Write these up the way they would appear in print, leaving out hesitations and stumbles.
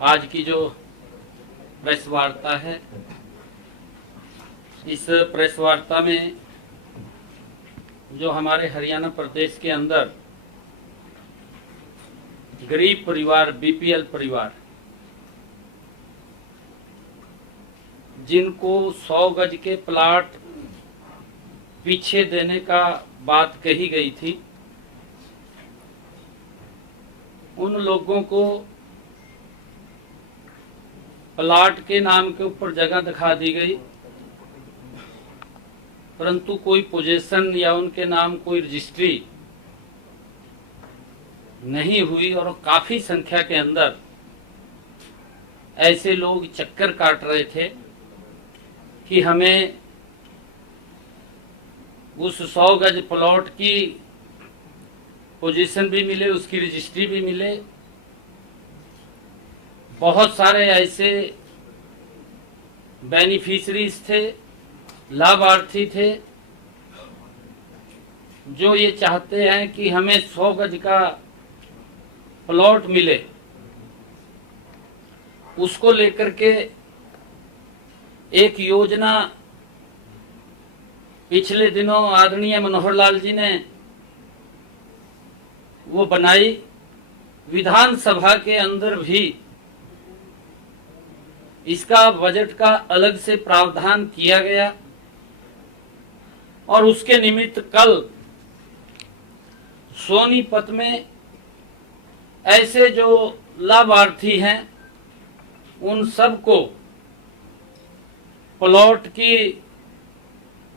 आज की जो प्रेस वार्ता है, इस प्रेस वार्ता में जो हमारे हरियाणा प्रदेश के अंदर गरीब परिवार, बीपीएल परिवार, जिनको 100 गज के प्लाट पीछे देने का बात कही गई थी, उन लोगों को प्लाट के नाम के ऊपर जगह दिखा दी गई, परंतु कोई पोजीशन या उनके नाम कोई रजिस्ट्री नहीं हुई। और काफी संख्या के अंदर ऐसे लोग चक्कर काट रहे थे कि हमें उस 100 गज प्लॉट की पोजीशन भी मिले, उसकी रजिस्ट्री भी मिले। बहुत सारे ऐसे बेनिफिशरीज थे, लाभार्थी थे, जो ये चाहते हैं कि हमें 100 गज का प्लॉट मिले। उसको लेकर के एक योजना पिछले दिनों आदरणीय मनोहर लाल जी ने वो बनाई। विधानसभा के अंदर भी इसका बजट का अलग से प्रावधान किया गया और उसके निमित्त कल सोनीपत में ऐसे जो लाभार्थी हैं उन सबको प्लॉट की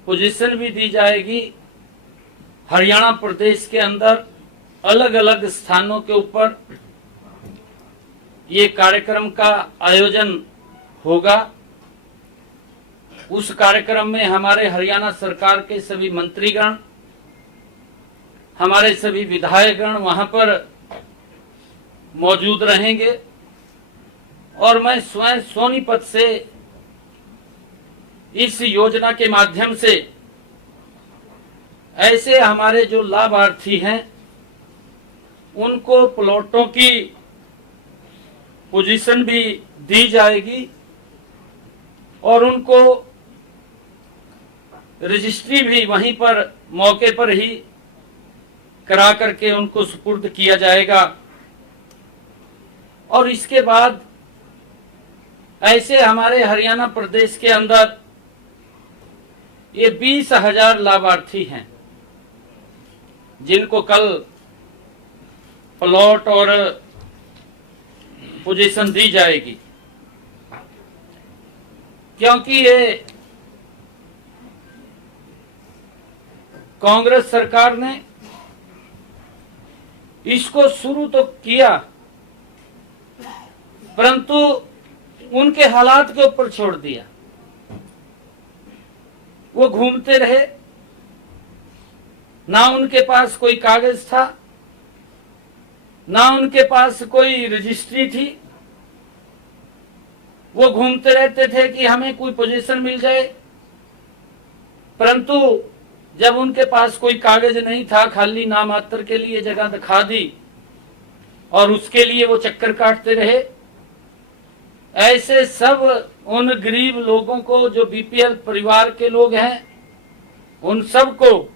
पोजीशन भी दी जाएगी। हरियाणा प्रदेश के अंदर अलग अलग स्थानों के ऊपर ये कार्यक्रम का आयोजन होगा। उस कार्यक्रम में हमारे हरियाणा सरकार के सभी मंत्रीगण, हमारे सभी विधायकगण वहां पर मौजूद रहेंगे। और मैं स्वयं सोनीपत से इस योजना के माध्यम से ऐसे हमारे जो लाभार्थी हैं उनको प्लॉटों की पोजीशन भी दी जाएगी और उनको रजिस्ट्री भी वहीं पर मौके पर ही करा करके उनको सुपुर्द किया जाएगा। और इसके बाद ऐसे हमारे हरियाणा प्रदेश के अंदर ये 20,000 लाभार्थी हैं जिनको कल प्लॉट और पोजीशन दी जाएगी। क्योंकि ये कांग्रेस सरकार ने इसको शुरू तो किया, परंतु उनके हालात के ऊपर छोड़ दिया। वो घूमते रहे, ना उनके पास कोई कागज था, ना उनके पास कोई रजिस्ट्री थी। वो घूमते रहते थे कि हमें कोई पोजीशन मिल जाए, परंतु जब उनके पास कोई कागज नहीं था, खाली नाम मात्र के लिए जगह दिखा दी और उसके लिए वो चक्कर काटते रहे। ऐसे सब उन गरीब लोगों को, जो बीपीएल परिवार के लोग हैं, उन सब को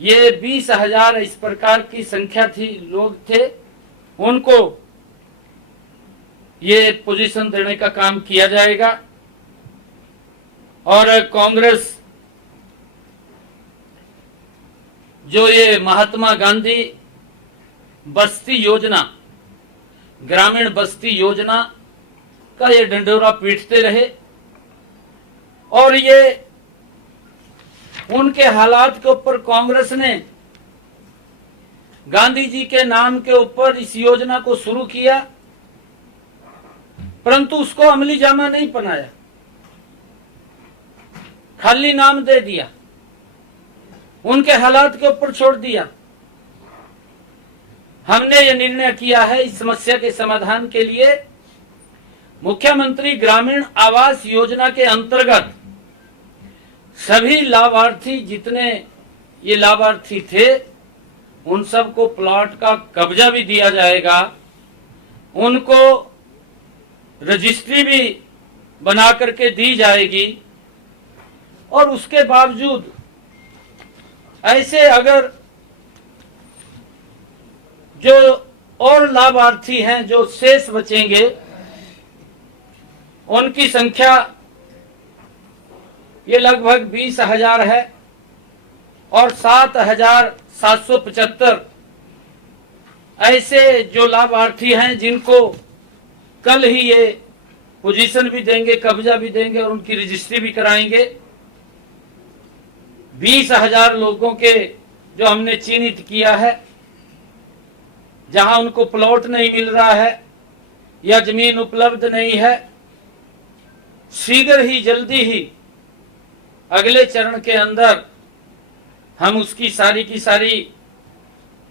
ये 20,000 इस प्रकार की संख्या थी, लोग थे, उनको ये पोजीशन देने का काम किया जाएगा। और कांग्रेस जो ये महात्मा गांधी बस्ती योजना, ग्रामीण बस्ती योजना का ये डंडोरा पीटते रहे और ये उनके हालात के ऊपर कांग्रेस ने गांधी जी के नाम के ऊपर इस योजना को शुरू किया, परंतु उसको अमली जामा नहीं बनाया, खाली नाम दे दिया, उनके हालात के ऊपर छोड़ दिया। हमने ये निर्णय किया है इस समस्या के समाधान के लिए मुख्यमंत्री ग्रामीण आवास योजना के अंतर्गत सभी लाभार्थी, जितने ये लाभार्थी थे, उन सबको प्लॉट का कब्जा भी दिया जाएगा उनको रजिस्ट्री भी बना करके दी जाएगी। और उसके बावजूद ऐसे अगर जो और लाभार्थी हैं जो शेष बचेंगे, उनकी संख्या ये लगभग 20,000 है और 7,775 ऐसे जो लाभार्थी हैं जिनको कल ही ये पोजीशन भी देंगे, कब्जा भी देंगे और उनकी रजिस्ट्री भी कराएंगे। 20,000 लोगों के जो हमने चिन्हित किया है, जहां उनको प्लॉट नहीं मिल रहा है या जमीन उपलब्ध नहीं है, शीघ्र ही जल्दी ही अगले चरण के अंदर हम उसकी सारी की सारी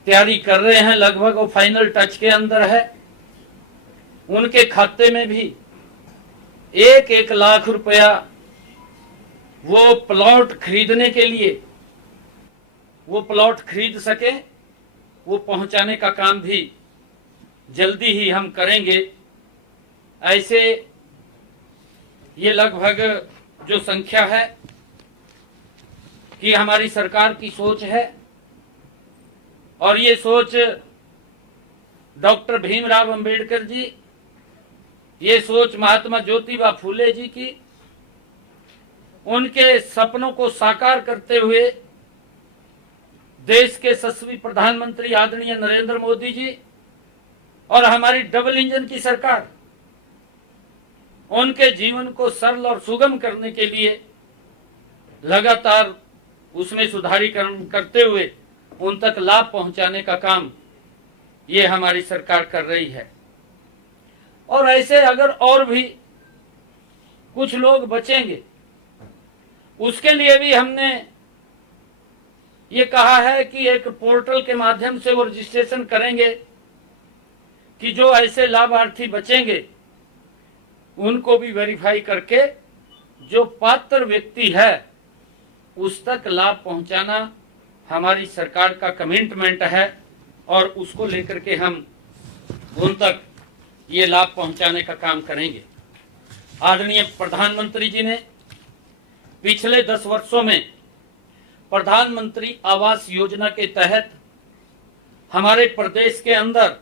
तैयारी कर रहे हैं। लगभग वो फाइनल टच के अंदर है। उनके खाते में भी 1-1 लाख रुपया वो प्लॉट खरीदने के लिए, वो प्लॉट खरीद सके, वो पहुंचाने का काम भी जल्दी ही हम करेंगे। ऐसे ये लगभग जो संख्या है कि हमारी सरकार की सोच है और ये सोच डॉक्टर भीमराव अंबेडकर जी, ये सोच महात्मा ज्योतिबा फूले जी की, उनके सपनों को साकार करते हुए देश के यशस्वी प्रधानमंत्री आदरणीय नरेंद्र मोदी जी और हमारी डबल इंजन की सरकार उनके जीवन को सरल और सुगम करने के लिए लगातार उसमें सुधारीकरण करते हुए उन तक लाभ पहुंचाने का काम ये हमारी सरकार कर रही है। और ऐसे अगर और भी कुछ लोग बचेंगे, उसके लिए भी हमने ये कहा है कि एक पोर्टल के माध्यम से वो रजिस्ट्रेशन करेंगे कि जो ऐसे लाभार्थी बचेंगे उनको भी वेरीफाई करके जो पात्र व्यक्ति है उस तक लाभ पहुंचाना हमारी सरकार का कमिटमेंट है और उसको लेकर के हम उन तक ये लाभ पहुंचाने का काम करेंगे। आदरणीय प्रधानमंत्री जी ने पिछले 10 वर्षों में प्रधानमंत्री आवास योजना के तहत हमारे प्रदेश के अंदर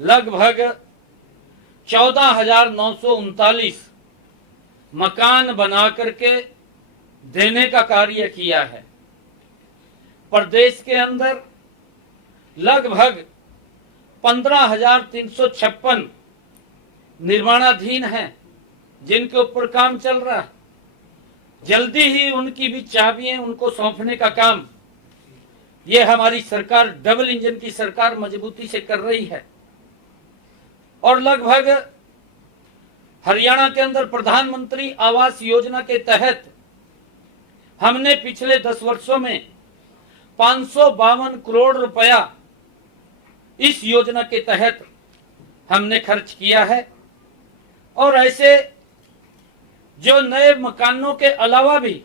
लगभग 14,939 मकान बना करके देने का कार्य किया है। प्रदेश के अंदर लगभग 15,356 निर्माणाधीन हैं जिनके ऊपर काम चल रहा है। जल्दी ही उनकी भी चाबियां उनको सौंपने का काम ये हमारी सरकार, डबल इंजन की सरकार मजबूती से कर रही है। और लगभग हरियाणा के अंदर प्रधानमंत्री आवास योजना के तहत हमने पिछले 10 वर्षों में 552 करोड़ रुपया इस योजना के तहत हमने खर्च किया है। और ऐसे जो नए मकानों के अलावा भी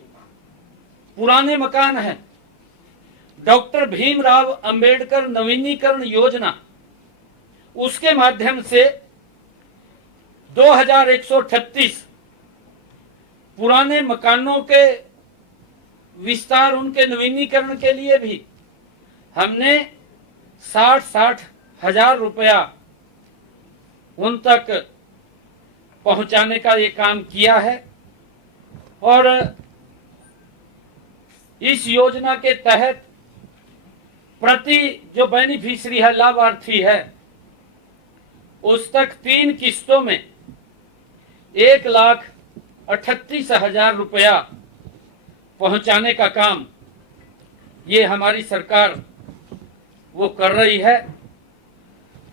पुराने मकान हैं, डॉक्टर भीमराव अंबेडकर नवीनीकरण योजना, उसके माध्यम से 2138 पुराने मकानों के विस्तार, उनके नवीनीकरण के लिए भी हमने 60 हजार रुपया उन तक पहुंचाने का ये काम किया है। और इस योजना के तहत प्रति जो बेनिफिशियरी है, लाभार्थी है, उस तक 3 किस्तों में 1,38,000 रुपया पहुंचाने का काम ये हमारी सरकार वो कर रही है।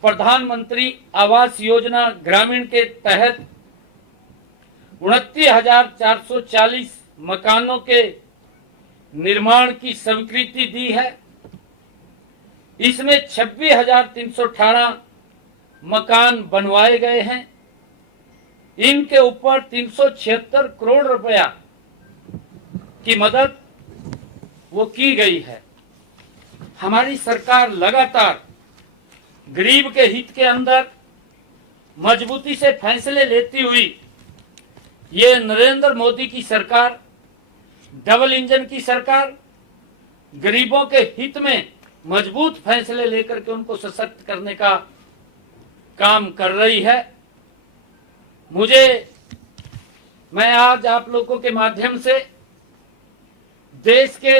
प्रधानमंत्री आवास योजना ग्रामीण के तहत 29,440 मकानों के निर्माण की स्वीकृति दी है। इसमें 26,318 मकान बनवाए गए हैं। इनके ऊपर 376 करोड़ रुपया की मदद वो की गई है। हमारी सरकार लगातार गरीब के हित के अंदर मजबूती से फैसले लेती हुई ये नरेंद्र मोदी की सरकार, डबल इंजन की सरकार, गरीबों के हित में मजबूत फैसले लेकर के उनको सशक्त करने का काम कर रही है। मैं आज आप लोगों के माध्यम से देश के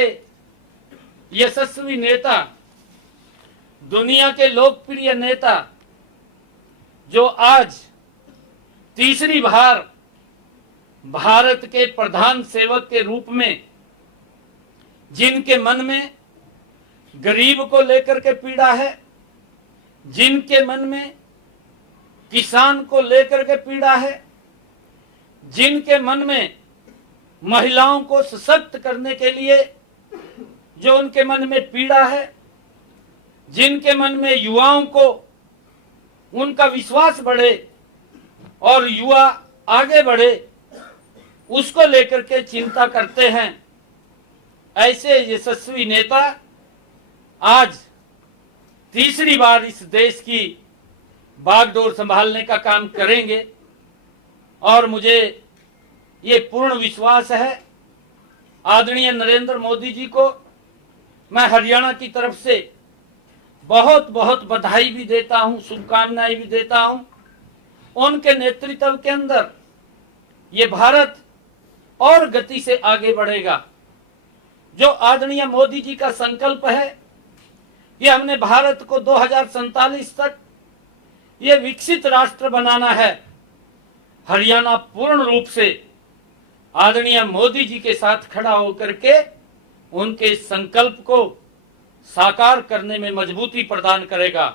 यशस्वी नेता, दुनिया के लोकप्रिय नेता, जो आज तीसरी बार भारत के प्रधान सेवक के रूप में, जिनके मन में गरीब को लेकर के पीड़ा है, जिनके मन में किसान को लेकर के पीड़ा है, जिनके मन में महिलाओं को सशक्त करने के लिए जो उनके मन में पीड़ा है, जिनके मन में युवाओं को उनका विश्वास बढ़े और युवा आगे बढ़े, उसको लेकर के चिंता करते हैं, ऐसे यशस्वी नेता आज तीसरी बार इस देश की बागडोर संभालने का काम करेंगे। और मुझे ये पूर्ण विश्वास है, आदरणीय नरेंद्र मोदी जी को मैं हरियाणा की तरफ से बहुत बहुत बधाई भी देता हूं, शुभकामनाएं भी देता हूं। उनके नेतृत्व के अंदर ये भारत और गति से आगे बढ़ेगा। जो आदरणीय मोदी जी का संकल्प है कि हमने भारत को 2047 तक ये विकसित राष्ट्र बनाना है, हरियाणा पूर्ण रूप से आदरणीय मोदी जी के साथ खड़ा होकर के उनके संकल्प को साकार करने में मजबूती प्रदान करेगा।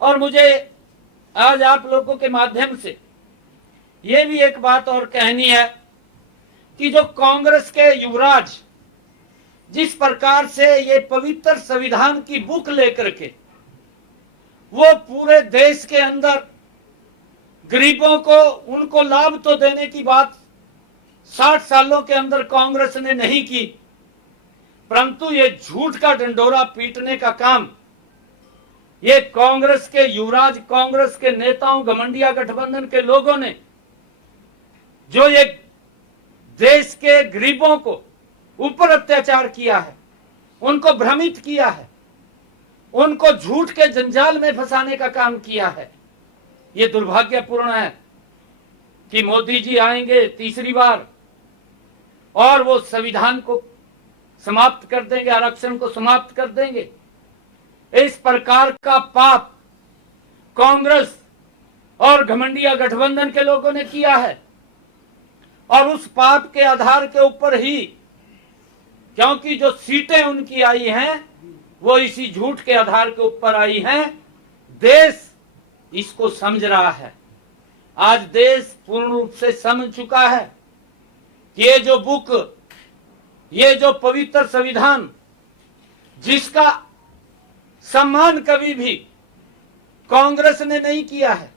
और मुझे आज आप लोगों के माध्यम से ये भी एक बात और कहनी है कि जो कांग्रेस के युवराज जिस प्रकार से ये पवित्र संविधान की बुक लेकर के वो पूरे देश के अंदर गरीबों को उनको लाभ तो देने की बात 60 सालों के अंदर कांग्रेस ने नहीं की, परंतु ये झूठ का डंडोरा पीटने का काम ये कांग्रेस के युवराज, कांग्रेस के नेताओं, घमंडिया गठबंधन के लोगों ने जो ये देश के गरीबों को ऊपर अत्याचार किया है, उनको भ्रमित किया है, उनको झूठ के जंजाल में फंसाने का काम किया है। ये दुर्भाग्यपूर्ण है कि मोदी जी आएंगे तीसरी बार और वो संविधान को समाप्त कर देंगे, आरक्षण को समाप्त कर देंगे। इस प्रकार का पाप कांग्रेस और घमंडिया गठबंधन के लोगों ने किया है और उस पाप के आधार के ऊपर ही, क्योंकि जो सीटें उनकी आई हैं वो इसी झूठ के आधार के ऊपर आई हैं, देश इसको समझ रहा है। आज देश पूर्ण रूप से समझ चुका है कि ये जो बुक, ये जो पवित्र संविधान जिसका सम्मान कभी भी कांग्रेस ने नहीं किया है,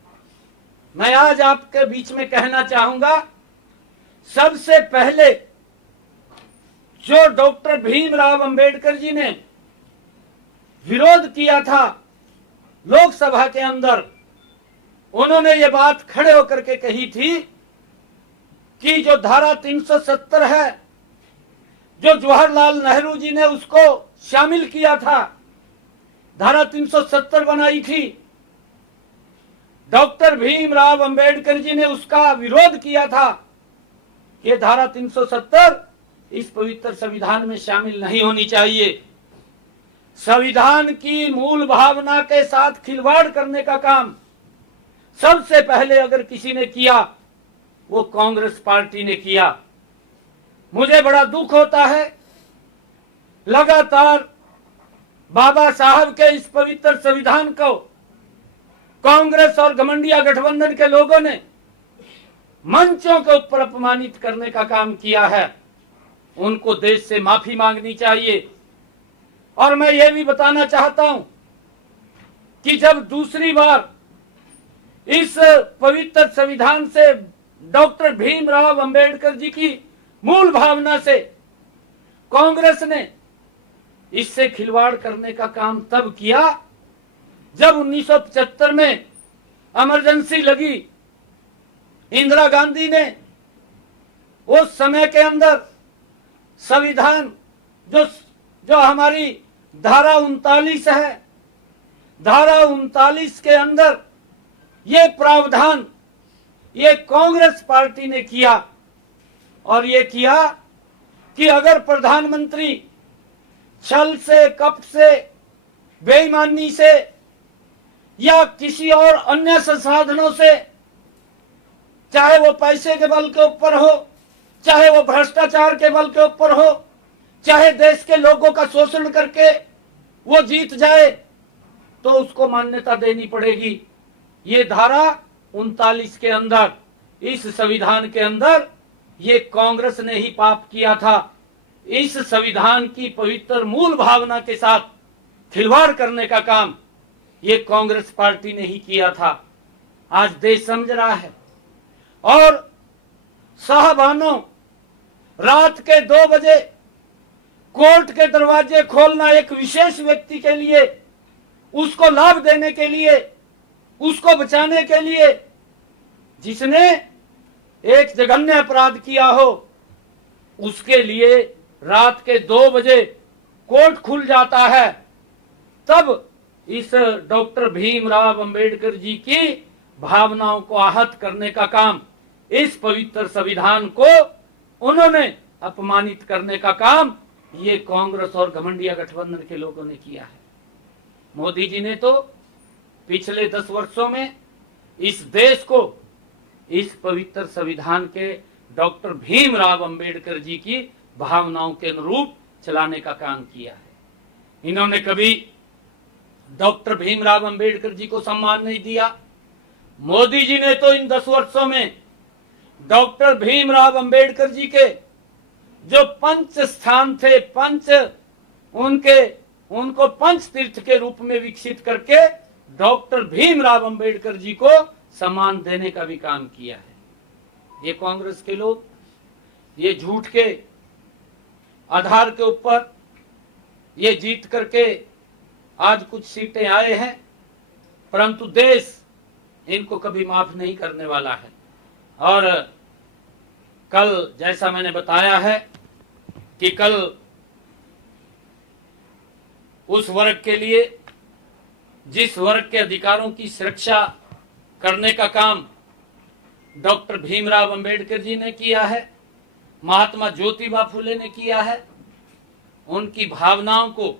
मैं आज आपके बीच में कहना चाहूंगा, सबसे पहले जो डॉक्टर भीमराव अंबेडकर जी ने विरोध किया था लोकसभा के अंदर, उन्होंने ये बात खड़े होकर के कही थी कि जो धारा 370 है, जो जवाहरलाल नेहरू जी ने उसको शामिल किया था, धारा 370 बनाई थी, डॉक्टर भीमराव अंबेडकर जी ने उसका विरोध किया था। ये धारा 370 इस पवित्र संविधान में शामिल नहीं होनी चाहिए। संविधान की मूल भावना के साथ खिलवाड़ करने का काम सबसे पहले अगर किसी ने किया वो कांग्रेस पार्टी ने किया। मुझे बड़ा दुख होता है, लगातार बाबा साहब के इस पवित्र संविधान को कांग्रेस और घमंडिया गठबंधन के लोगों ने मंचों के ऊपर अपमानित करने का काम किया है। उनको देश से माफी मांगनी चाहिए। और मैं ये भी बताना चाहता हूं कि जब दूसरी बार इस पवित्र संविधान से डॉक्टर भीमराव अंबेडकर जी की मूल भावना से कांग्रेस ने इससे खिलवाड़ करने का काम तब किया जब 1975 में इमरजेंसी लगी, इंदिरा गांधी ने उस समय के अंदर संविधान जो हमारी धारा 39 है, धारा 39 के अंदर ये प्रावधान ये कांग्रेस पार्टी ने किया, और ये किया कि अगर प्रधानमंत्री छल से, कपट से, बेईमानी से या किसी और अन्य संसाधनों से, चाहे वो पैसे के बल के ऊपर हो, चाहे वो भ्रष्टाचार के बल के ऊपर हो, चाहे देश के लोगों का शोषण करके वो जीत जाए, तो उसको मान्यता देनी पड़ेगी। ये धारा 39 के अंदर, इस संविधान के अंदर ये कांग्रेस ने ही पाप किया था। इस संविधान की पवित्र मूल भावना के साथ खिलवाड़ करने का काम ये कांग्रेस पार्टी ने ही किया था। आज देश समझ रहा है। और साहबानों, रात के 2 बजे कोर्ट के दरवाजे खोलना एक विशेष व्यक्ति के लिए, उसको लाभ देने के लिए, उसको बचाने के लिए, जिसने एक जघन्य अपराध किया हो, उसके लिए रात के 2 बजे कोर्ट खुल जाता है। तब इस डॉक्टर भीमराव अंबेडकर जी की भावनाओं को आहत करने का काम, इस पवित्र संविधान को उन्होंने अपमानित करने का काम ये कांग्रेस और घमंडिया गठबंधन के लोगों ने किया है। मोदी जी ने तो पिछले 10 वर्षों में इस देश को इस पवित्र संविधान के डॉक्टर भीमराव अंबेडकर जी की भावनाओं के अनुरूप चलाने का काम किया है। इन्होंने कभी डॉक्टर भीमराव अंबेडकर जी को सम्मान नहीं दिया। मोदी जी ने तो इन 10 वर्षों में डॉक्टर भीमराव अंबेडकर जी के जो पंच स्थान थे, उनको पंच तीर्थ के रूप में विकसित करके डॉक्टर भीमराव अंबेडकर जी को सम्मान देने का भी काम किया है। ये कांग्रेस के लोग ये झूठ के आधार के ऊपर ये जीत करके आज कुछ सीटें आए हैं, परंतु देश इनको कभी माफ नहीं करने वाला है। और कल जैसा मैंने बताया है कि कल उस वर्ग के लिए, जिस वर्ग के अधिकारों की सुरक्षा करने का काम डॉक्टर भीमराव अंबेडकर जी ने किया है, महात्मा ज्योतिबा फुले ने किया है, उनकी भावनाओं को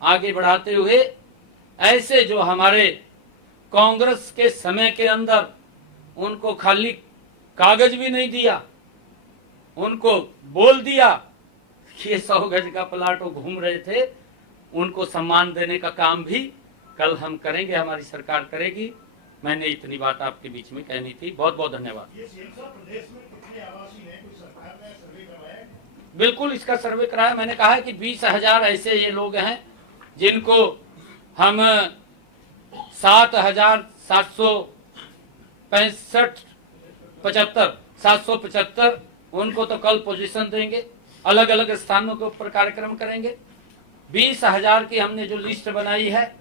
आगे बढ़ाते हुए ऐसे जो हमारे कांग्रेस के समय के अंदर उनको खाली कागज भी नहीं दिया, उनको बोल दिया कि 100 गज का प्लाट वो घूम रहे थे, उनको सम्मान देने का काम भी कल हम करेंगे, हमारी सरकार करेगी। मैंने इतनी बात आपके बीच में कहनी थी। बहुत बहुत धन्यवाद। बिल्कुल इसका सर्वे कराया। मैंने कहा है कि 20,000 ऐसे ये लोग हैं जिनको हम 775 उनको तो कल पोजीशन देंगे, अलग अलग स्थानों के ऊपर कार्यक्रम करेंगे। 20,000 की हमने जो लिस्ट बनाई है,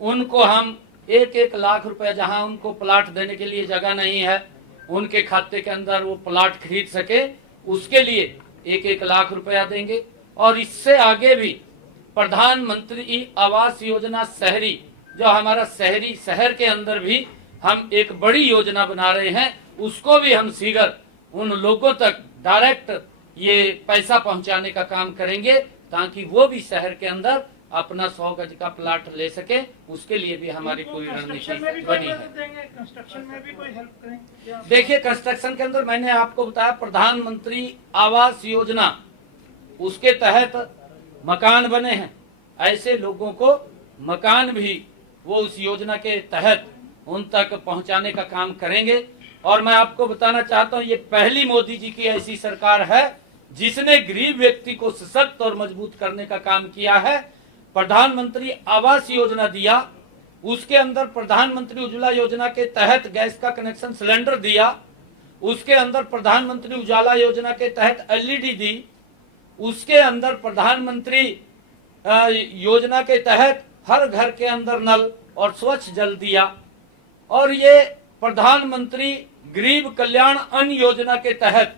उनको हम 1-1 लाख रुपए, जहां उनको प्लाट देने के लिए जगह नहीं है, उनके खाते के अंदर वो प्लाट खरीद सके, उसके लिए 1-1 लाख रुपया देंगे। और इससे आगे भी प्रधानमंत्री आवास योजना शहरी, जो हमारा शहरी शहर के अंदर भी हम एक बड़ी योजना बना रहे हैं, उसको भी हम शीघ्र उन लोगों तक डायरेक्ट ये पैसा पहुंचाने का काम करेंगे, ताकि वो भी शहर के अंदर अपना 100 गज का प्लाट ले सके। उसके लिए भी हमारी पूरी रणनीति बनी है। कंस्ट्रक्शन में भी कोई हेल्प करेंगे? देखिए, कंस्ट्रक्शन के अंदर मैंने आपको बताया प्रधानमंत्री आवास योजना, उसके तहत मकान बने हैं। ऐसे लोगों को मकान भी वो उस योजना के तहत उन तक पहुंचाने का काम करेंगे। और मैं आपको बताना चाहता हूं, ये पहली मोदी जी की ऐसी सरकार है जिसने गरीब व्यक्ति को सशक्त और मजबूत करने का काम किया है। प्रधानमंत्री आवास योजना दिया, उसके अंदर प्रधानमंत्री उज्ज्वला योजना के तहत गैस का कनेक्शन सिलेंडर दिया, उसके अंदर प्रधानमंत्री उजाला योजना के तहत एलईडी दी, उसके अंदर प्रधानमंत्री योजना के तहत हर घर के अंदर नल और स्वच्छ जल दिया। और ये प्रधानमंत्री गरीब कल्याण अन्न योजना के तहत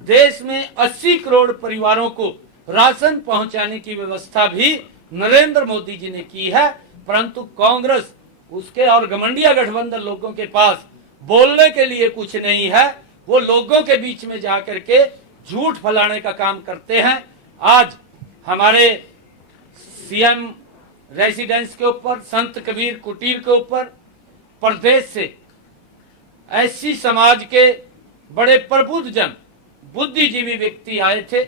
देश में 80 करोड़ परिवारों को राशन पहुंचाने की व्यवस्था भी नरेंद्र मोदी जी ने की है। परंतु कांग्रेस उसके और घमंडिया गठबंधन लोगों के पास बोलने के लिए कुछ नहीं है। वो लोगों के बीच में जाकर के झूठ फैलाने का काम करते हैं। आज हमारे सीएम रेसिडेंस के ऊपर, संत कबीर कुटीर के ऊपर प्रदेश से ऐसी समाज के बड़े प्रबुद्ध जन, बुद्धिजीवी व्यक्ति आए थे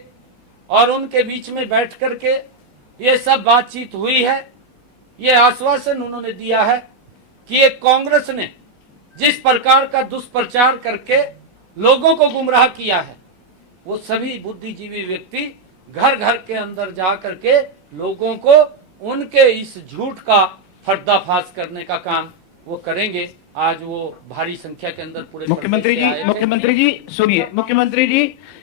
और उनके बीच में बैठ करके ये सब बातचीत हुई है। ये आश्वासन उन्होंने दिया है कि ये कांग्रेस ने जिस प्रकार का दुष्प्रचार करके लोगों को गुमराह किया है, वो सभी बुद्धिजीवी व्यक्ति घर घर के अंदर जा करके लोगों को उनके इस झूठ का पर्दाफाश करने का काम वो करेंगे। आज वो भारी संख्या के अंदर पूरे मुख्यमंत्री जी सुनिए, मुख्यमंत्री जी,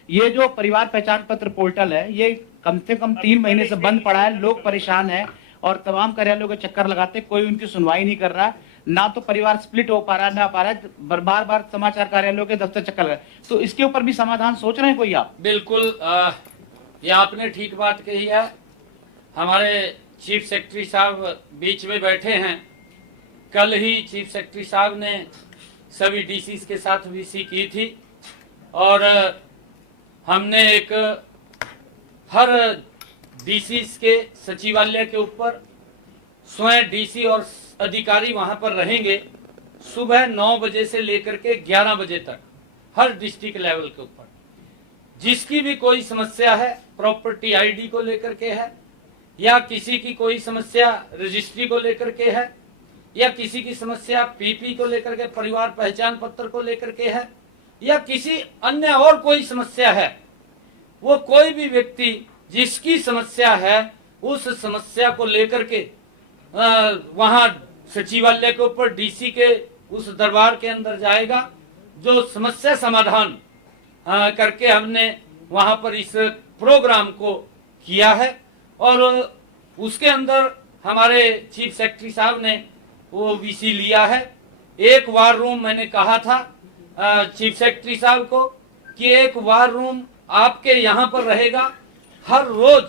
ये जो परिवार पहचान पत्र पोर्टल है, ये कम से कम 3 महीने से बंद पड़ा है। लोग परेशान हैं और तमाम कार्यालयों के चक्कर लगाते, कोई उनकी सुनवाई नहीं कर रहा है। ना तो परिवार स्प्लिट हो पा रहा है, ना पा रहा है, बार बार समाचार कार्यालयों के दफ्तर चक्कर लगा। तो इसके ऊपर भी समाधान सोच रहे हैं कोई आप? बिल्कुल, ये आपने ठीक बात कही है। हमारे चीफ सेक्रेटरी साहब बीच में बैठे हैं। कल ही चीफ सेक्रेटरी साहब ने सभी डीसीज के साथ वीसी की थी और हमने एक हर डीसीज के सचिवालय के ऊपर स्वयं डीसी और अधिकारी वहां पर रहेंगे सुबह 9 बजे से लेकर के 11 बजे तक, हर डिस्ट्रिक्ट लेवल के ऊपर। जिसकी भी कोई समस्या है, प्रॉपर्टी आईडी को लेकर के है, या किसी की कोई समस्या रजिस्ट्री को लेकर के है, या किसी की समस्या पीपी को लेकर के, परिवार पहचान पत्र को लेकर के है, या किसी अन्य और कोई समस्या है, वो कोई भी व्यक्ति जिसकी समस्या है उस समस्या को लेकर के वहां सचिवालय के ऊपर डीसी के उस दरबार के अंदर जाएगा। जो समस्या समाधान करके हमने वहां पर इस प्रोग्राम को किया है और उसके अंदर हमारे चीफ सेक्रेटरी साहब ने वो वीसी लिया है। एक वार रूम, मैंने कहा था चीफ सेक्रेटरी साहब को कि एक वार रूम आपके यहाँ पर रहेगा। हर रोज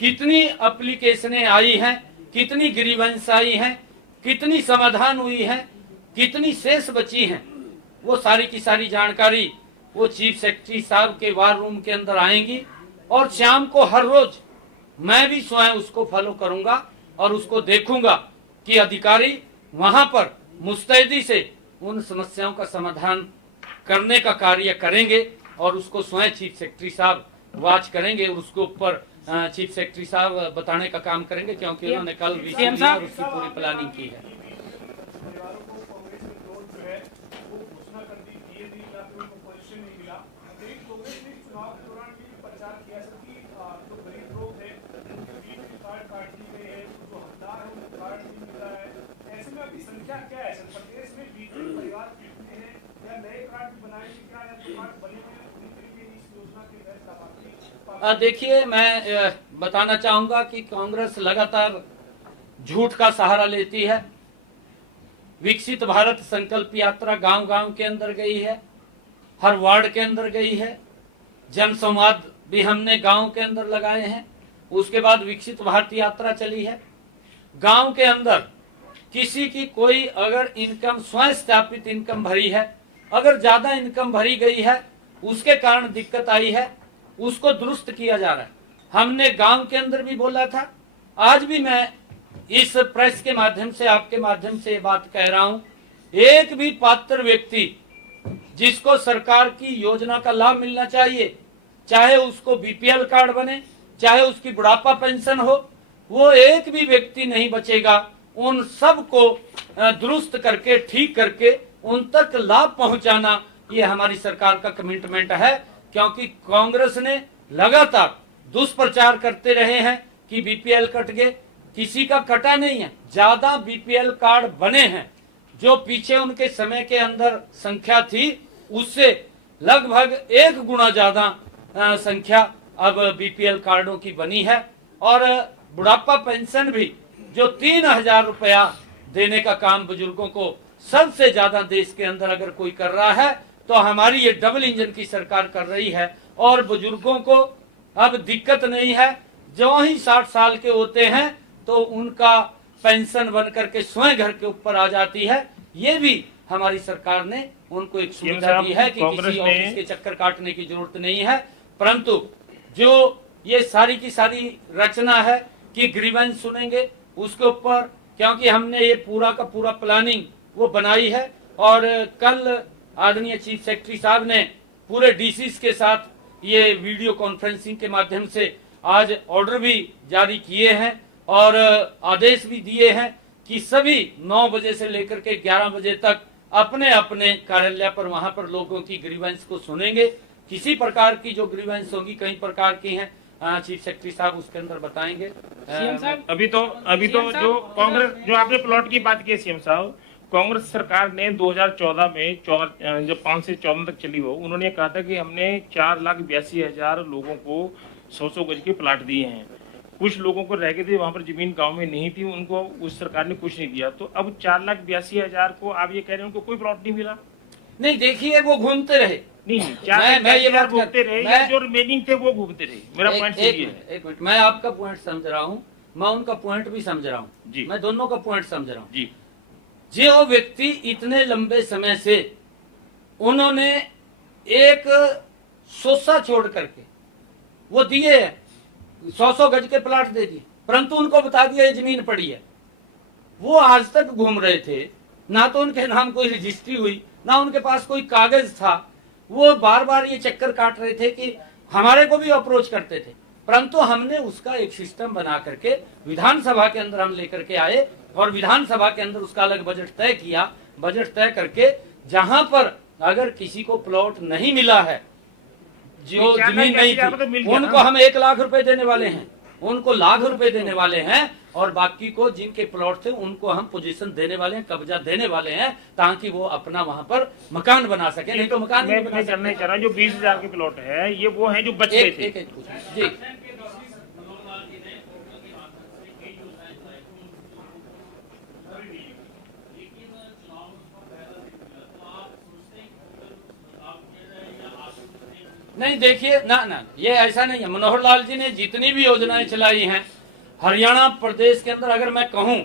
कितनी एप्लीकेशनें आई हैं, कितनी ग्रीवेंस आई हैं, कितनी समाधान हुई है, कितनी शेष बची हैं, वो सारी की सारी जानकारी वो चीफ सेक्रेटरी साहब के वार रूम के अंदर आएंगी और शाम को हर रोज मैं भी स्वयं उसको फॉलो करूंगा और उसको देखूंगा कि अधिकारी वहां पर मुस्तैदी से उन समस्याओं का समाधान करने का कार्य करेंगे और उसको स्वयं चीफ सेक्रेटरी साहब वॉच करेंगे और उसके ऊपर चीफ सेक्रेटरी साहब बताने का काम करेंगे, क्योंकि उन्होंने कल रिसीव और उसकी पूरी प्लानिंग की है। देखिए, मैं बताना चाहूंगा कि कांग्रेस लगातार झूठ का सहारा लेती है। विकसित भारत संकल्प यात्रा गांव-गांव के अंदर गई है, हर वार्ड के अंदर गई है, जन संवाद भी हमने गांव के अंदर लगाए हैं। उसके बाद विकसित भारत यात्रा चली है। गांव के अंदर किसी की कोई अगर इनकम, स्वयं स्थापित इनकम भरी है, अगर ज्यादा इनकम भरी गई है, उसके कारण दिक्कत आई है, उसको दुरुस्त किया जा रहा है। हमने गांव के अंदर भी बोला था, आज भी मैं इस प्रेस के माध्यम से, आपके माध्यम से ये बात कह रहा हूं, एक भी पात्र व्यक्ति जिसको सरकार की योजना का लाभ मिलना चाहिए, चाहे उसको बीपीएल कार्ड बने, चाहे उसकी बुढ़ापा पेंशन हो, वो एक भी व्यक्ति नहीं बचेगा। उन सब को दुरुस्त करके, ठीक करके उन तक लाभ पहुंचाना, ये हमारी सरकार का कमिटमेंट है। क्योंकि कांग्रेस ने लगातार दुष्प्रचार करते रहे हैं कि बीपीएल कट गए, किसी का कटा नहीं है। ज्यादा बीपीएल कार्ड बने हैं, जो पीछे उनके समय के अंदर संख्या थी उससे लगभग 1 गुना ज्यादा संख्या अब बीपीएल कार्डों की बनी है। और बुढ़ापा पेंशन भी जो 3000 रुपया देने का काम बुजुर्गों को सबसे ज्यादा देश के अंदर अगर कोई कर रहा है तो हमारी ये डबल इंजन की सरकार कर रही है। और बुजुर्गों को अब दिक्कत नहीं है, जो ही 60 साल के होते हैं तो उनका पेंशन बन करके स्वयं घर के ऊपर आ जाती है। ये भी हमारी सरकार ने उनको एक सुविधा दी है कि किसी ऑफिस के चक्कर काटने की जरूरत नहीं है। परंतु जो ये सारी की सारी रचना है कि ग्रीवेंस सुनेंगे उसके ऊपर, क्योंकि हमने ये पूरा का पूरा प्लानिंग वो बनाई है। और कल आदरणीय चीफ सेक्रेटरी साहब ने पूरे डीसीज के साथ ये वीडियो कॉन्फ्रेंसिंग के माध्यम से आज ऑर्डर भी जारी किए हैं और आदेश भी दिए हैं कि सभी 9 बजे से लेकर के 11 बजे तक अपने अपने कार्यालय पर वहां पर लोगों की ग्रीवेंस को सुनेंगे। किसी प्रकार की जो ग्रीवेंस होगी, कई प्रकार की हैं, चीफ सेक्रेटरी साहब उसके अंदर बताएंगे। सीएम साहब अभी तो जो कांग्रेस, जो आपने प्लॉट की बात की सीएम साहब, कांग्रेस सरकार ने 2014 में जब 5 से 14 तक चली हो, उन्होंने कहा था कि हमने 4,82,000 लोगों को 100 गज के प्लाट दिए हैं। कुछ लोगों को रह गए थे वहां पर जमीन गांव में नहीं थी, उनको उस सरकार ने कुछ नहीं दिया। तो अब 4,82,000 को आप ये कह रहे हैं उनको कोई प्लॉट नहीं मिला? नहीं, देखिए वो घूमते रहे। नहीं, मैं ये बात घूमते रहे या जो रिमेनिंग थे वो घूमते रहे। मेरा पॉइंट यही है। एक मिनट, मैं आपका पॉइंट समझ रहा हूँ, मैं उनका पॉइंट भी समझ रहा हूँ जी। मैं दोनों का पॉइंट समझ रहा हूँ जी। जो व्यक्ति इतने लंबे समय से उन्होंने एक सोसा छोड़ करके वो दिए 100 गज के प्लाट दे दिए, परंतु उनको बता दिया ये जमीन पड़ी है। वो आज तक घूम रहे थे, ना तो उनके नाम कोई रजिस्ट्री हुई, ना उनके पास कोई कागज था। वो बार बार ये चक्कर काट रहे थे कि हमारे को भी अप्रोच करते थे, परंतु हमने उसका एक सिस्टम बना करके विधानसभा के अंदर हम लेकर के आए और विधानसभा के अंदर उसका अलग बजट तय किया। बजट तय करके जहां पर अगर किसी को प्लॉट नहीं मिला है, जो जमीन नहीं थी, उनको हम 1 लाख रुपए देने वाले हैं, उनको लाख रुपए देने वाले हैं। और बाकी को जिनके प्लॉट थे उनको हम पोजीशन देने वाले हैं, कब्जा देने वाले हैं, ताकि वो अपना वहां पर मकान बना सके। नहीं तो मकान नहीं बना सकते। चाह रहा जो 20,000 के प्लॉट है, ये वो है जो बच गए थे। जी, नहीं देखिए ना, ये ऐसा नहीं है। मनोहर लाल जी ने जितनी भी योजनाएं चलाई हैं हरियाणा प्रदेश के अंदर, अगर मैं कहूं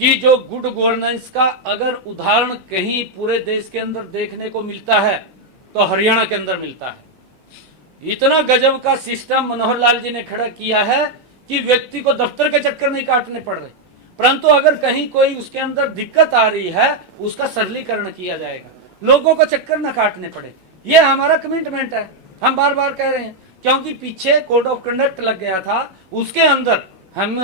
कि जो गुड गवर्नेंस का अगर उदाहरण कहीं पूरे देश के अंदर देखने को मिलता है तो हरियाणा के अंदर मिलता है। इतना गजब का सिस्टम मनोहर लाल जी ने खड़ा किया है कि व्यक्ति को दफ्तर के चक्कर नहीं काटने पड़ रहे, परंतु अगर कहीं कोई उसके अंदर दिक्कत आ रही है उसका सरलीकरण किया जाएगा, लोगों को चक्कर न काटने पड़े। ये हमारा कमिटमेंट है, हम बार बार कह रहे हैं। क्योंकि पीछे कोड ऑफ कंडक्ट लग गया था, उसके अंदर हम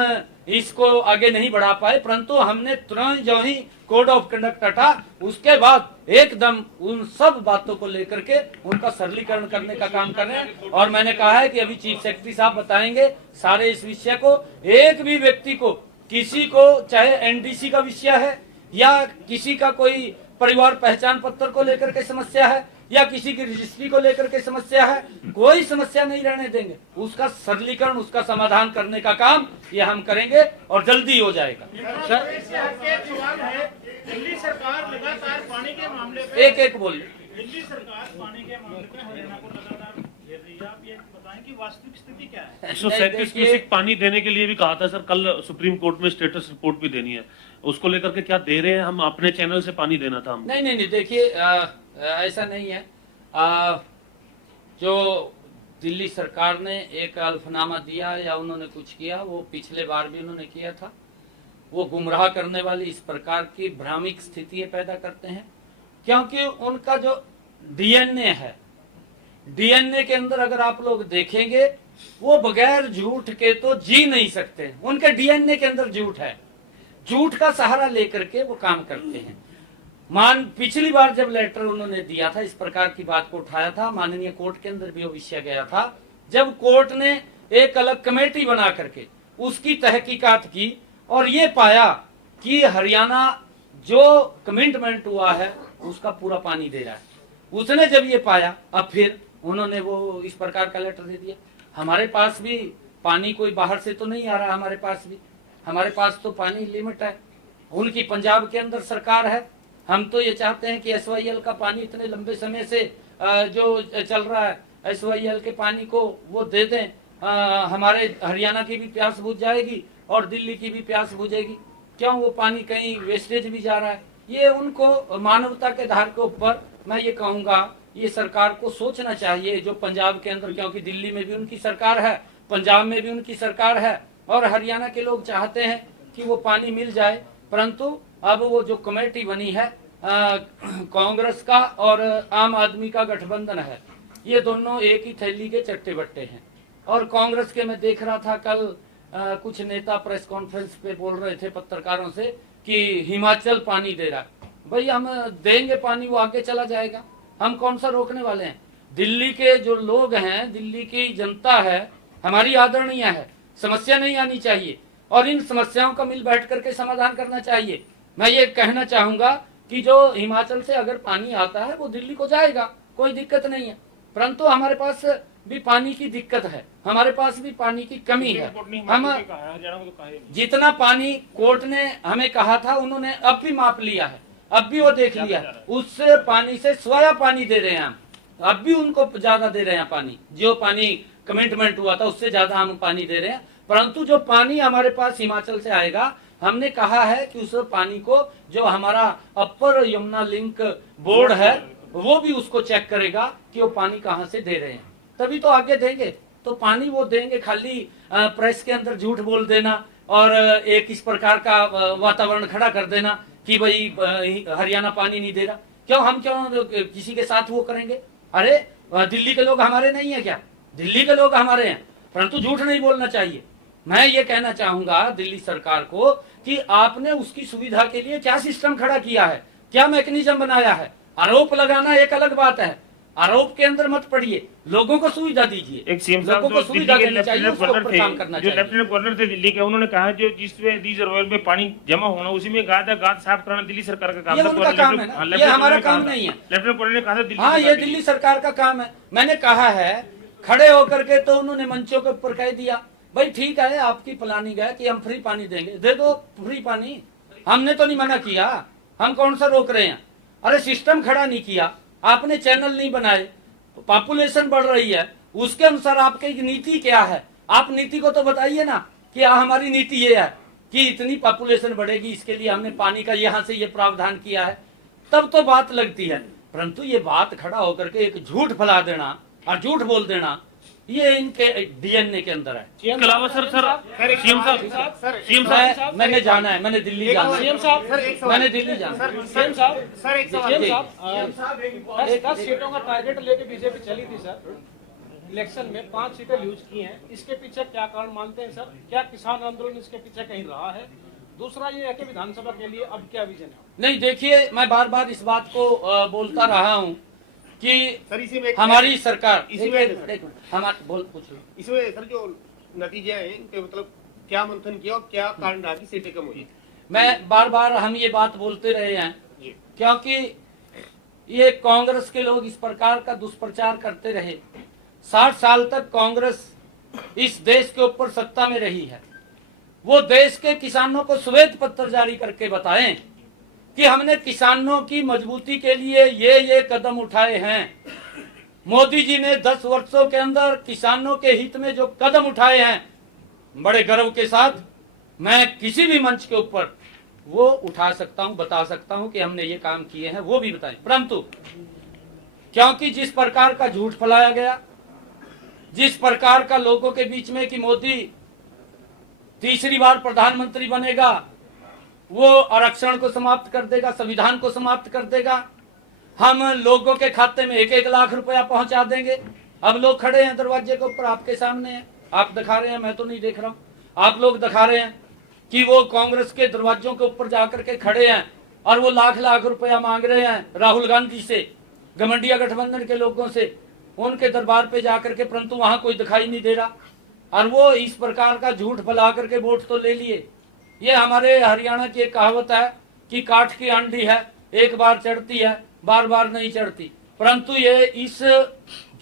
इसको आगे नहीं बढ़ा पाए, परंतु हमने तुरंत जो ही कोड ऑफ कंडक्ट हटा उसके बाद एकदम उन सब बातों को लेकर के उनका सरलीकरण करने का काम कर रहे हैं। और मैंने कहा है कि अभी चीफ सेक्रेटरी साहब बताएंगे सारे इस विषय को। एक भी व्यक्ति को, किसी को चाहे एनडीसी का विषय है या किसी का कोई परिवार पहचान पत्र को लेकर के समस्या है या किसी की रजिस्ट्री को लेकर के समस्या है, कोई समस्या नहीं रहने देंगे। उसका सरलीकरण, उसका समाधान करने का काम ये हम करेंगे और जल्दी हो जाएगा। सर, सवाल है, दिल्ली सरकार लगातार पानी के मामले पे एक बोलिए। दिल्ली सरकार पानी के मामले पे हरियाणा को लगातार घेर रही है। आप ये बताएं कि वास्तविक स्थिति क्या है? 137 क्यूसेक पानी देने के लिए भी कहा था सर, कल सुप्रीम कोर्ट में स्टेटस रिपोर्ट भी देनी है, उसको लेकर के क्या दे रहे हैं? हम अपने चैनल से पानी देना था हम। नहीं, देखिए ऐसा नहीं है। जो दिल्ली सरकार ने एक अल्फनामा दिया या उन्होंने कुछ किया, वो पिछले बार भी उन्होंने किया था। वो गुमराह करने वाली इस प्रकार की भ्रामिक स्थितियां पैदा करते हैं, क्योंकि उनका जो डीएनए है, डीएनए के अंदर अगर आप लोग देखेंगे वो बगैर झूठ के तो जी नहीं सकते। उनके डीएनए के अंदर झूठ है, झूठ का सहारा लेकर के वो काम करते हैं। पिछली बार जब लेटर उन्होंने दिया था, इस प्रकार की बात को उठाया था, माननीय कोर्ट के अंदर भी वो विषय गया था। जब कोर्ट ने एक अलग कमेटी बना करके उसकी तहकीकात की और ये पाया कि हरियाणा जो कमिटमेंट हुआ है उसका पूरा पानी दे रहा है, उसने जब ये पाया, अब फिर उन्होंने वो इस प्रकार का लेटर दे दिया। हमारे पास भी पानी कोई बाहर से तो नहीं आ रहा, हमारे पास तो पानी लिमिट है। उनकी पंजाब के अंदर सरकार है, हम तो ये चाहते हैं कि SYL का पानी इतने लंबे समय से जो चल रहा है, SYL के पानी को वो दे दें, हमारे हरियाणा की भी प्यास बुझ जाएगी और दिल्ली की भी प्यास बुझेगी। क्यों वो पानी कहीं वेस्टेज भी जा रहा है? ये उनको मानवता के आधार के ऊपर मैं ये कहूँगा, ये सरकार को सोचना चाहिए। जो पंजाब के अंदर, क्योंकि दिल्ली में भी उनकी सरकार है, पंजाब में भी उनकी सरकार है और हरियाणा के लोग चाहते हैं कि वो पानी मिल जाए, परंतु अब वो जो कमेटी बनी है कांग्रेस का और आम आदमी का गठबंधन है, ये दोनों एक ही थैली के चट्टे बट्टे हैं। और कांग्रेस के मैं देख रहा था कल कुछ नेता प्रेस कॉन्फ्रेंस पे बोल रहे थे पत्रकारों से कि हिमाचल पानी दे रहा है। भाई हम देंगे पानी, वो आगे चला जाएगा, हम कौन सा रोकने वाले हैं? दिल्ली के जो लोग हैं, दिल्ली की जनता है, हमारी आदरणीय है, समस्या नहीं आनी चाहिए और इन समस्याओं का मिल बैठ करके समाधान करना चाहिए। मैं ये कहना चाहूंगा कि जो हिमाचल से अगर पानी आता है वो दिल्ली को जाएगा, कोई दिक्कत नहीं है, परंतु हमारे पास भी पानी की दिक्कत है, हमारे पास भी पानी की कमी है। हम जितना पानी कोर्ट ने हमें कहा था उन्होंने अब भी माप लिया है, अब भी वो देख लिया है, उससे पानी से स्वाया पानी दे रहे हैं हम, अब भी उनको ज्यादा दे रहे हैं पानी, जो पानी कमिटमेंट हुआ था उससे ज्यादा हम पानी दे रहे हैं। परंतु जो पानी हमारे पास हिमाचल से आएगा, हमने कहा है कि उस पानी को जो हमारा अपर यमुना लिंक बोर्ड है वो भी उसको चेक करेगा कि वो पानी कहाँ से दे रहे हैं, तभी तो आगे देंगे। तो पानी वो देंगे, खाली प्रेस के अंदर झूठ बोल देना और एक इस प्रकार का वातावरण खड़ा कर देना कि भाई हरियाणा पानी नहीं दे रहा। हम क्यों किसी के साथ वो करेंगे? अरे दिल्ली के लोग हमारे नहीं है क्या? दिल्ली के लोग हमारे हैं, परंतु झूठ नहीं बोलना चाहिए। मैं ये कहना चाहूंगा दिल्ली सरकार को कि आपने उसकी सुविधा के लिए क्या सिस्टम खड़ा किया है, क्या मैकेनिज्म बनाया है? आरोप लगाना एक अलग बात है, आरोप के अंदर मत पड़िए, लोगों को सुविधा दीजिए। एक सीएम साहब जो दिल्ली के लेफ्टिनेंट गवर्नर थे, जो लेफ्टिनेंट गवर्नर थे दिल्ली के, उन्होंने कहा जो जिसमें रिजर्वायर में पानी जमा होना उसी में गाद साफ करना दिल्ली सरकार का काम ये उनका काम है ना, ये हमारा काम नहीं है। लेफ्टिनेंट गवर्नर ने कहा था हाँ, ये दिल्ली सरकार का काम है। मैंने कहा है खड़े होकर के, तो उन्होंने मंचों के ऊपर कह दिया भाई ठीक है, आपकी प्लानिंग है कि हम फ्री पानी देंगे, दे दो फ्री पानी, हमने तो नहीं मना किया, हम कौन सा रोक रहे हैं? अरे सिस्टम खड़ा नहीं किया आपने, चैनल नहीं बनाए, पॉपुलेशन बढ़ रही है, उसके अनुसार आपकी नीति क्या है? आप नीति को तो बताइए ना कि हमारी नीति ये है कि इतनी पॉपुलेशन बढ़ेगी, इसके लिए हमने पानी का यहाँ से ये प्रावधान किया है, तब तो बात लगती है। परंतु ये बात खड़ा होकर के एक झूठ फैला देना और झूठ बोल देना, ये इनके DNA के अंदर है। इसके अलावा सर सीएम साहब मैंने जाना है, मैंने दिल्ली जाना है, सीएम साहब मैंने दिल्ली जाना है। सीएम साहब 10 सीटों का टारगेट लेके बीजेपी चली थी सर, इलेक्शन में 5 सीटें लूज की हैं, इसके पीछे क्या कारण मानते हैं सर? क्या किसान आंदोलन इसके पीछे कहीं रहा है? दूसरा ये है कि विधानसभा के लिए अब क्या विजन है? नहीं, देखिए मैं बार बार इस बात को बोलता रहा हूँ कि सर इसी में हमारी सरकार, इसमें हमारे बोल पूछ लो, इसमें सर जो नतीजे हैं इनके मतलब क्या मंथन किया और क्या कारण रहा कि सीटें कम हुई? मैं बार बार हम ये बात बोलते रहे हैं क्योंकि ये कांग्रेस के लोग इस प्रकार का दुष्प्रचार करते रहे। 60 साल तक कांग्रेस इस देश के ऊपर सत्ता में रही है, वो देश के किसानों को श्वेत पत्र जारी करके बताएं कि हमने किसानों की मजबूती के लिए ये कदम उठाए हैं। मोदी जी ने 10 वर्षों के अंदर किसानों के हित में जो कदम उठाए हैं, बड़े गर्व के साथ मैं किसी भी मंच के ऊपर वो उठा सकता हूं, बता सकता हूं कि हमने ये काम किए हैं, वो भी बताएं। परंतु क्योंकि जिस प्रकार का झूठ फैलाया गया, जिस प्रकार का लोगों के बीच में कि मोदी तीसरी बार प्रधानमंत्री बनेगा, वो आरक्षण को समाप्त कर देगा, संविधान को समाप्त कर देगा, हम लोगों के खाते में 1-1 लाख रुपया पहुंचा देंगे। अब लोग खड़े हैं दरवाजे के ऊपर, आपके सामने हैं, आप दिखा रहे हैं, मैं तो नहीं देख रहा हूं, आप लोग दिखा रहे हैं कि वो कांग्रेस के दरवाजों के ऊपर जाकर के खड़े हैं और वो लाख रुपया मांग रहे हैं राहुल गांधी से, गठबंधन गठबंधन के लोगों से, उनके दरबार पे जाकर के, परंतु वहां कोई दिखाई नहीं दे रहा और वो इस प्रकार का झूठ फैला करके वोट तो ले लिए। ये हमारे हरियाणा की एक कहावत है कि काठ की आंधी है, एक बार चढ़ती है, बार बार नहीं चढ़ती। परंतु ये इस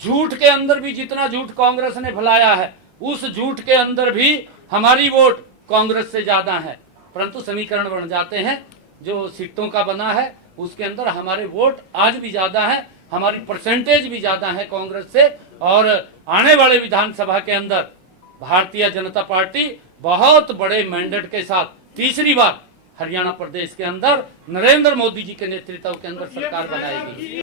झूठ के अंदर भी, जितना झूठ कांग्रेस ने फैलाया है, उस झूठ के अंदर भी हमारी वोट कांग्रेस से ज्यादा है। परंतु समीकरण बन जाते हैं, जो सीटों का बना है उसके अंदर हमारे वोट आज भी ज्यादा है, हमारी परसेंटेज भी ज्यादा है कांग्रेस से। और आने वाले विधानसभा के अंदर भारतीय जनता पार्टी बहुत बड़े मैंडेट के साथ तीसरी बार हरियाणा प्रदेश के अंदर नरेंद्र मोदी जी के नेतृत्व के अंदर सरकार बनाएगी।